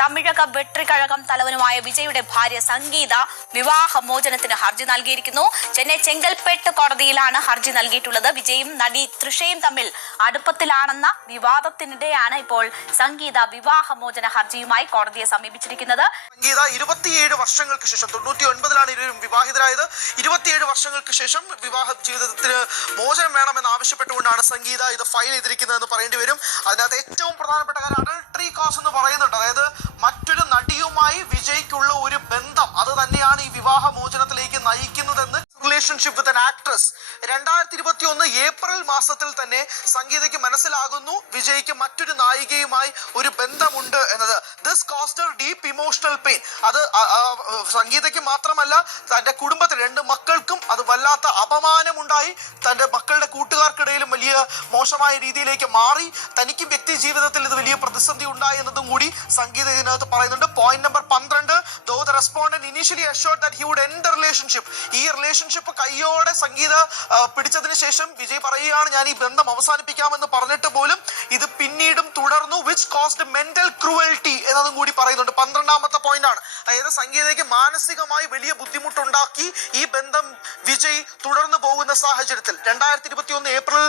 തമിഴക വെട്രിക്കഴകം തലവനുമായ വിജയുടെ ഭാര്യ സംഗീത വിവാഹമോചനത്തിന് ഹർജി നൽകിയിരിക്കുന്നു. ചെന്നൈ ചെങ്കൽപ്പേട്ട് കോടതിയിലാണ് ഹർജി നൽകിയിട്ടുള്ളത്. വിജയും നടി തൃഷയും തമ്മിൽ അടുപ്പത്തിലാണെന്ന വിവാദത്തിനിടെയാണ് ഇപ്പോൾ സംഗീത വിവാഹമോചന ഹർജിയുമായി കോടതിയെ സമീപിച്ചിരിക്കുന്നത്. സംഗീത 27 വർഷങ്ങൾക്ക് ശേഷം 99-ലാണ് ഇരുവരും വിവാഹിതരായത്. 27 വർഷങ്ങൾക്ക് ശേഷം വിവാഹ ജീവിതത്തിന് മോചനം വേണമെന്ന് ആവശ്യപ്പെട്ടുകൊണ്ടാണ് സംഗീത ഇത് ഫയൽ ചെയ്തിരിക്കുന്നതെന്ന് പറയേണ്ടി വരും. അതിനകത്ത് ഏറ്റവും പ്രധാനപ്പെട്ട കാര്യം അഡൾട്ടറി കോസ് എന്ന് പറയുന്നുണ്ട്. അതായത് മറ്റൊരു നടിയുമായി വിജയ്ക്കുള്ള ഒരു ബന്ധം അത് തന്നെയാണ് ഈ വിവാഹമോചനത്തിലേക്ക് നയിക്കുന്നതെന്ന് relationship with an actress 2021 April മാസത്തിൽ തന്നെ സംഗീതയ്ക്ക് മനസ്സിലാകുന്നു വിജയ്ക്ക് മറ്റൊരു നായികയുമായി ഒരു ബന്ധമുണ്ട് എന്നത്. This cost Har deep emotional pain. അത് സംഗീതയ്ക്ക് മാത്രമല്ല തന്റെ കുടുംബത്തിൽ 2 മക്കൾക്കും അത് വല്ലാത്ത അപമാനമുണ്ടായി. തന്റെ മക്കളുടെ കൂട്ടുകാർക്കിടയിലും വലിയ മോശമായ രീതിയിലേക്ക് മാറി. തനിക്കും വ്യക്തി ജീവിതത്തിൽ ഇത് വലിയ പ്രതിസന്ധി ഉണ്ടായി എന്നതും കൂടി സംഗീത ഇതിനകത്ത് പറയുന്നുണ്ട്. Point number 12, though the respondent initially assured that he would end the relationship, ഈ റിലേഷൻഷിപ്പ് കയ്യോടെ സംഗീത പിടിച്ചതിന് ശേഷം വിജയ് പറയുകയാണ് ഞാൻ ഈ ബന്ധം അവസാനിപ്പിക്കാമെന്ന് പറഞ്ഞിട്ട് പോലും ഇത് പിന്നീടും തുടർന്നു, which caused mental cruelty എന്നതും കൂടി പറയുന്നുണ്ട്. 12ാമത്തെ പോയിന്റ് ആണ്. അതായത് സംഗീതയ്ക്ക് മാനസികമായി വലിയ ബുദ്ധിമുട്ടുണ്ടാക്കി ഈ ബന്ധം വിജയ് തുടർന്നു പോകുന്ന സാഹചര്യത്തിൽ 2021 ഏപ്രിൽ